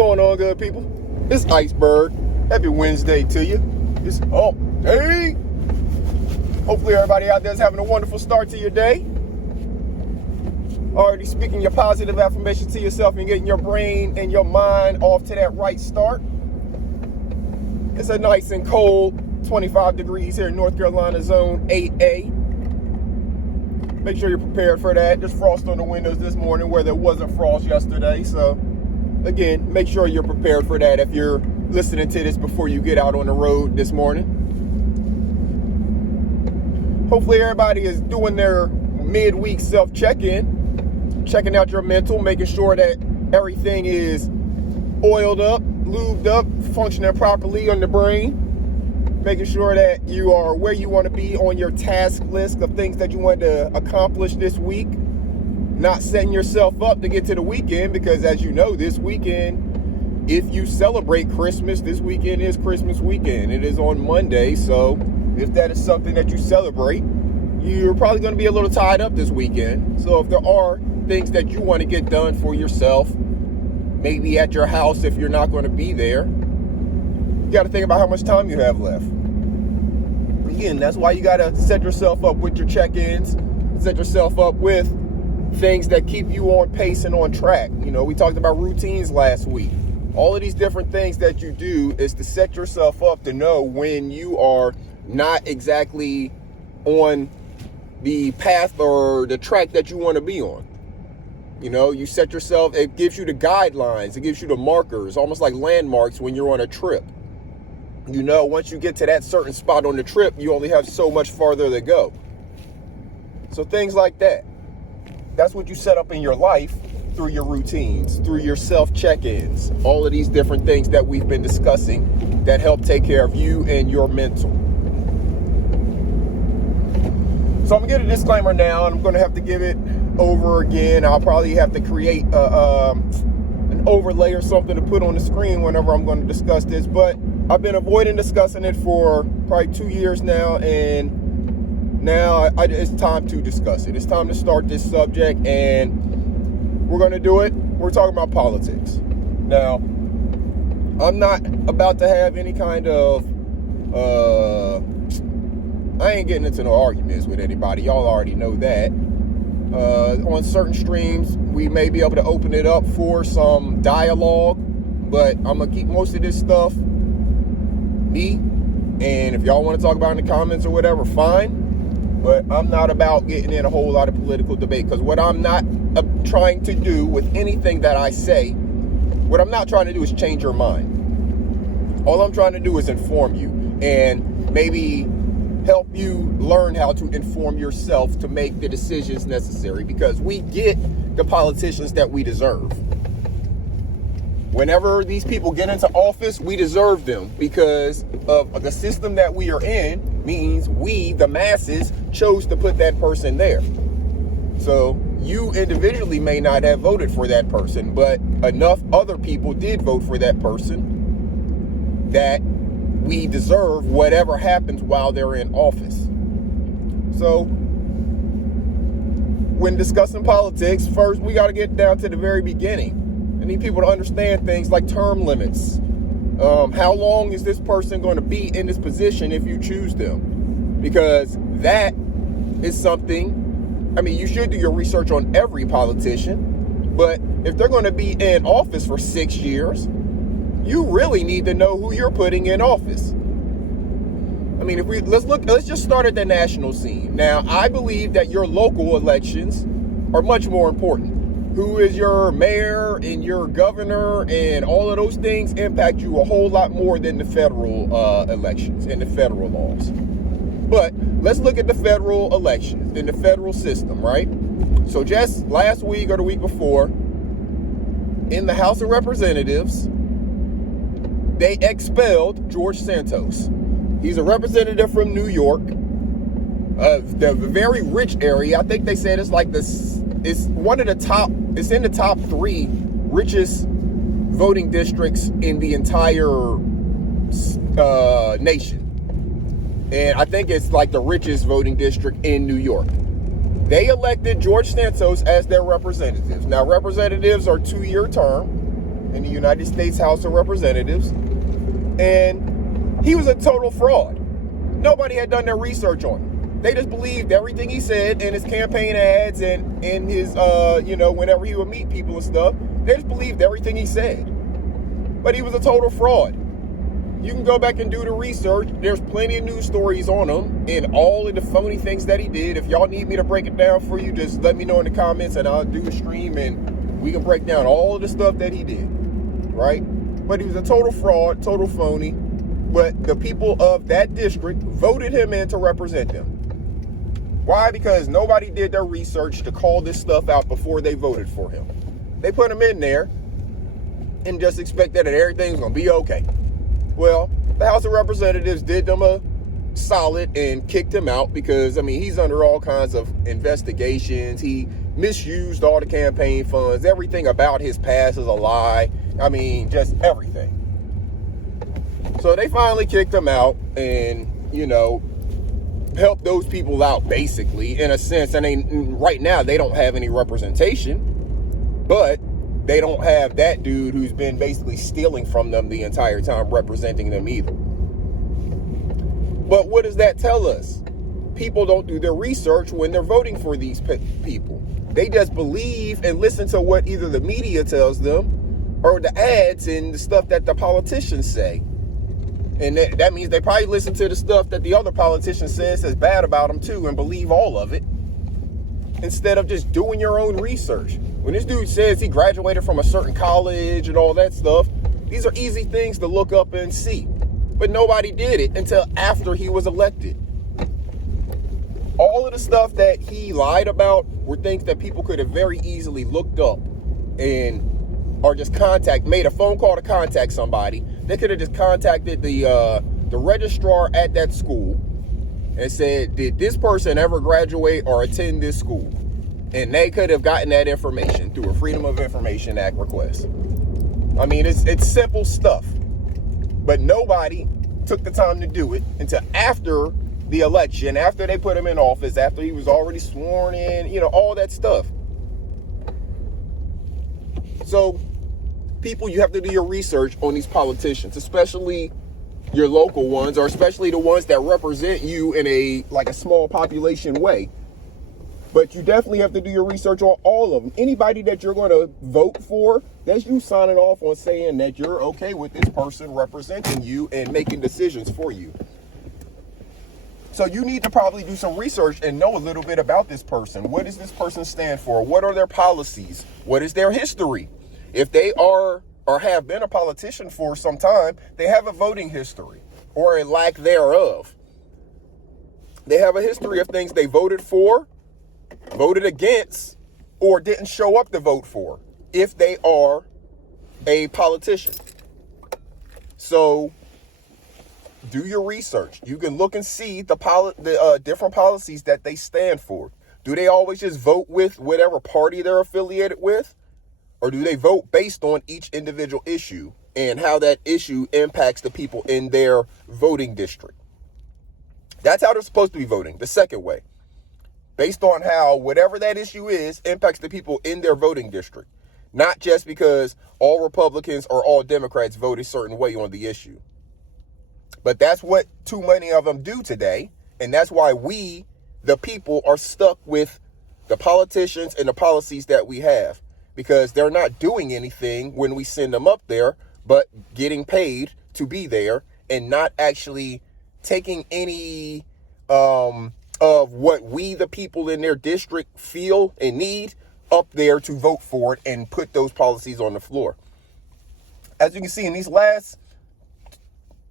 going on, good people? It's Iceberg. Happy Wednesday to you. It's hey. Hopefully everybody out there is having a wonderful start to your day. Already speaking your positive affirmations to yourself and getting your brain and your mind off to that right start. It's a nice and cold 25 degrees here in North Carolina, zone 8A. Make sure you're prepared for that. There's frost on the windows this morning where there wasn't frost yesterday. So, again, make sure you're prepared for that if you're listening to this before you get out on the road this morning. Hopefully everybody is doing their midweek self-check-in, checking out your mental, making sure that everything is oiled up, lubed up, functioning properly on the brain. Making sure that you are where you want to be on your task list of things that you want to accomplish this week. Not setting yourself up to get to the weekend because, as you know, this weekend, if you celebrate Christmas, this weekend is Christmas weekend. It is on Monday, so if that is something that you celebrate, you're probably going to be a little tied up this weekend. So if there are things that you want to get done for yourself, maybe at your house if you're not going to be there, you got to think about how much time you have left. Again, that's why you got to set yourself up with your check-ins, set yourself up with things that keep you on pace and on track. You know, we talked about routines last week. All of these different things that you do is to set yourself up to know when you are not exactly on the path or the track that you want to be on. You know, you set yourself, it gives you the guidelines, it gives you the markers, almost like landmarks when you're on a trip. You know, once you get to that certain spot on the trip, you only have so much farther to go. So things like that. That's what you set up in your life through your routines, through your self-check-ins, all of these different things that we've been discussing that help take care of you and your mental. So I'm going to get a disclaimer now, and I'm going to have to give it over again. I'll probably have to create an overlay or something to put on the screen whenever I'm going to discuss this, but I've been avoiding discussing it for probably 2 years now, and now it's time to discuss it. It's time to start this subject, and we're going to do it. We're talking about politics. Now, I'm not about to have any kind of, I ain't getting into no arguments with anybody. Y'all already know that. On certain streams, we may be able to open it up for some dialogue, but I'm going to keep most of this stuff me, and if y'all want to talk about it in the comments or whatever, fine, but I'm not about getting in a whole lot of political debate, because what I'm not trying to do with anything that I say, what I'm not trying to do is change your mind. All I'm trying to do is inform you and maybe help you learn how to inform yourself to make the decisions necessary, because we get the politicians that we deserve. Whenever these people get into office, we deserve them because of the system that we are in means we, the masses, chose to put that person there. So you individually may not have voted for that person, but enough other people did vote for that person that we deserve whatever happens while they're in office. So when discussing politics, first we got to get down to the very beginning. I need people to understand things like term limits. How long is this person going to be in this position if you choose them? Because that is something, I mean, you should do your research on every politician, but if they're going to be in office for 6 years, you really need to know who you're putting in office. I mean, let's just start at the national scene. Now, I believe that your local elections are much more important. Who is your mayor and your governor and all of those things impact you a whole lot more than the federal elections and the federal laws. But let's look at the federal elections and the federal system, right? So just last week or the week before, in the House of Representatives, they expelled George Santos. He's a representative from New York, the very rich area. I think they said it's like this. It's one of the top, it's in the top 3 richest voting districts in the entire nation. And I think it's like the richest voting district in New York. They elected George Santos as their representatives. Now, representatives are 2-year term. in the United States House of Representatives, and he was a total fraud. Nobody had done their research on him. They just believed everything he said in his campaign ads and in his, whenever he would meet people and stuff. They just believed everything he said. But he was a total fraud. You can go back and do the research. There's plenty of news stories on him and all of the phony things that he did. If y'all need me to break it down for you, just let me know in the comments and I'll do a stream and we can break down all of the stuff that he did, right? But he was a total fraud, total phony. But the people of that district voted him in to represent them. Why? Because nobody did their research to call this stuff out before they voted for him. They put him in there and just expected that everything's going to be okay. Well, the House of Representatives did them a solid and kicked him out because, he's under all kinds of investigations. He misused all the campaign funds. Everything about his past is a lie. Just everything. So they finally kicked him out and, helped those people out basically in a sense. Right now they don't have any representation, but they don't have that dude who's been basically stealing from them the entire time representing them either. But what does that tell us? People don't do their research when they're voting for these people. They just believe and listen to what either the media tells them or the ads and the stuff that the politicians say. And that means they probably listen to the stuff that the other politician says is bad about them too and believe all of it instead of just doing your own research. When this dude says he graduated from a certain college and all that stuff, these are easy things to look up and see. But nobody did it until after he was elected. All of the stuff that he lied about were things that people could have very easily looked up and or just made a phone call to contact somebody. They could have just contacted the registrar at that school and said, did this person ever graduate or attend this school? And they could have gotten that information through a Freedom of Information Act request. It's simple stuff. But nobody took the time to do it until after the election, after they put him in office, after he was already sworn in, all that stuff. So, people, you have to do your research on these politicians, especially your local ones, or especially the ones that represent you in a small population way. But you definitely have to do your research on all of them. Anybody that you're going to vote for, that's you signing off on saying that you're okay with this person representing you and making decisions for you. So you need to probably do some research and know a little bit about this person. What does this person stand for? What are their policies? What is their history? If they are or have been a politician for some time, they have a voting history or a lack thereof. They have a history of things they voted for, voted against, or didn't show up to vote for if they are a politician. So do your research. You can look and see the different policies that they stand for. Do they always just vote with whatever party they're affiliated with? Or do they vote based on each individual issue and how that issue impacts the people in their voting district? That's how they're supposed to be voting, the second way. Based on how whatever that issue is impacts the people in their voting district. Not just because all Republicans or all Democrats vote a certain way on the issue. But that's what too many of them do today. And that's why we, the people, are stuck with the politicians and the policies that we have. Because they're not doing anything when we send them up there, but getting paid to be there and not actually taking any of what we, the people in their district, feel and need up there to vote for it and put those policies on the floor. As you can see in these last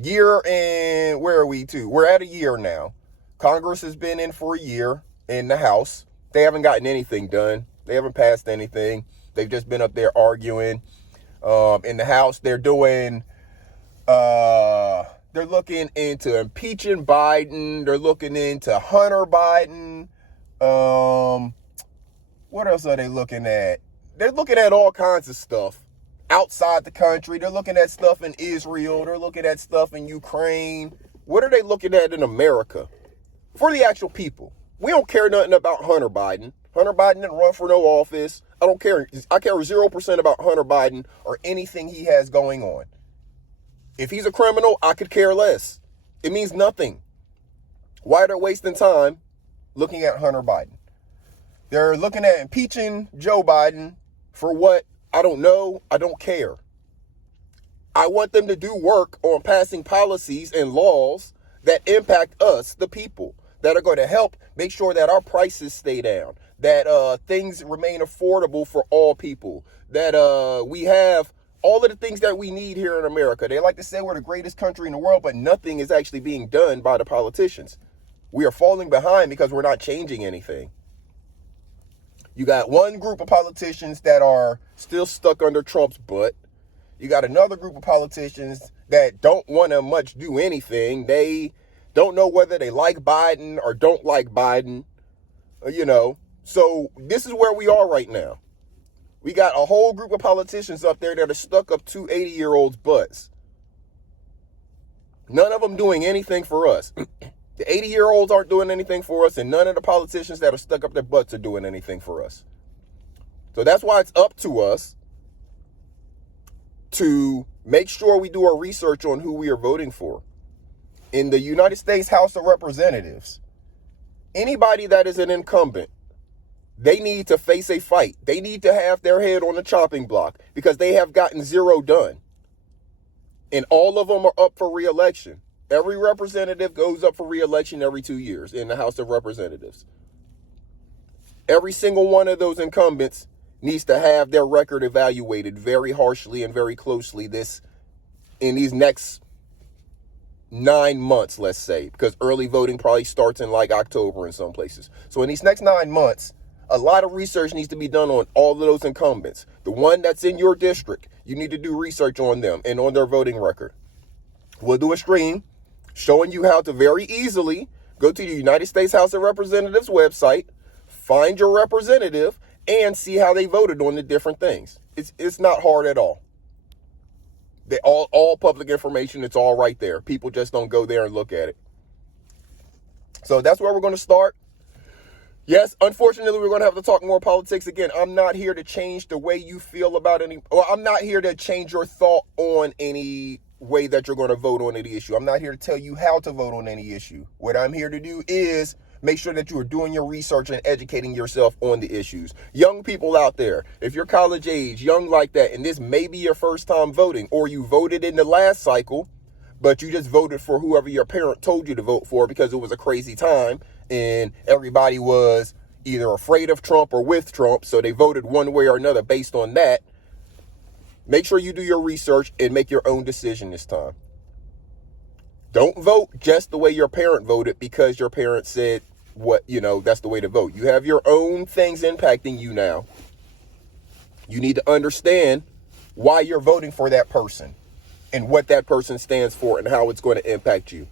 year and where are we to? We're at a year now. Congress has been in for a year in the House. They haven't gotten anything done. They haven't passed anything. They've just been up there arguing. In the House, they're doing, they're looking into impeaching Biden. They're looking into Hunter Biden. What else are they looking at? They're looking at all kinds of stuff outside the country. They're looking at stuff in Israel. They're looking at stuff in Ukraine. What are they looking at in America? For the actual people. We don't care nothing about Hunter Biden. Hunter Biden didn't run for no office. I don't care. I care 0% about Hunter Biden or anything he has going on. If he's a criminal, I could care less. It means nothing. Why are they wasting time looking at Hunter Biden? They're looking at impeaching Joe Biden for what? I don't know. I don't care. I want them to do work on passing policies and laws that impact us, the people, that are going to help make sure that our prices stay down, that things remain affordable for all people, that we have all of the things that we need here in America. They like to say we're the greatest country in the world, but nothing is actually being done by the politicians. We are falling behind because we're not changing anything. You got one group of politicians that are still stuck under Trump's butt. You got another group of politicians that don't want to much do anything. They don't know whether they like Biden or don't like Biden, So this is where we are right now. We got a whole group of politicians up there that are stuck up to 80-year-olds' butts. None of them doing anything for us. The 80-year-olds aren't doing anything for us, and none of the politicians that are stuck up their butts are doing anything for us. So that's why it's up to us to make sure we do our research on who we are voting for. In the United States House of Representatives, anybody that is an incumbent, they need to face a fight. They need to have their head on the chopping block because they have gotten zero done. And all of them are up for re-election. Every representative goes up for re-election every 2 years in the House of Representatives. Every single one of those incumbents needs to have their record evaluated very harshly and very closely in these next 9 months, let's say, because early voting probably starts in like October in some places. So in these next 9 months, a lot of research needs to be done on all of those incumbents. The one that's in your district, you need to do research on them and on their voting record. We'll do a stream showing you how to very easily go to the United States House of Representatives website, find your representative, and see how they voted on the different things. It's not hard at all. They all public information. It's all right there. People just don't go there and look at it. So that's where we're going to start. Yes, unfortunately, we're going to have to talk more politics again. I'm not here to change the way you feel about I'm not here to change your thought on any way that you're going to vote on any issue. I'm not here to tell you how to vote on any issue. What I'm here to do is make sure that you are doing your research and educating yourself on the issues. Young people out there, if you're college age, young like that, and this may be your first time voting, or you voted in the last cycle, but you just voted for whoever your parent told you to vote for because it was a crazy time and everybody was either afraid of Trump or with Trump, so they voted one way or another based on that. Make sure you do your research and make your own decision this time. Don't vote just the way your parent voted because your parent said that's the way to vote. You have your own things impacting you now. You need to understand why you're voting for that person and what that person stands for and how it's going to impact you.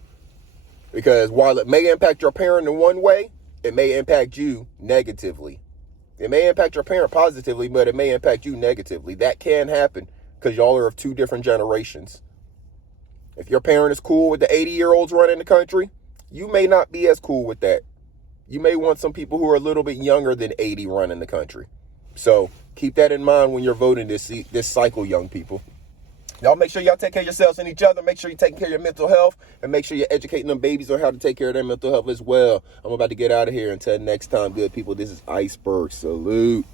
Because while it may impact your parent in one way, it may impact you negatively. It may impact your parent positively, but it may impact you negatively. That can happen because y'all are of two different generations. If your parent is cool with the 80-year-olds running the country, you may not be as cool with that. You may want some people who are a little bit younger than 80 running the country. So keep that in mind when you're voting this cycle, young people. Y'all make sure y'all take care of yourselves and each other. Make sure you're taking care of your mental health. And make sure you're educating them babies on how to take care of their mental health as well. I'm about to get out of here. Until next time, good people, this is Iceberg. Salute.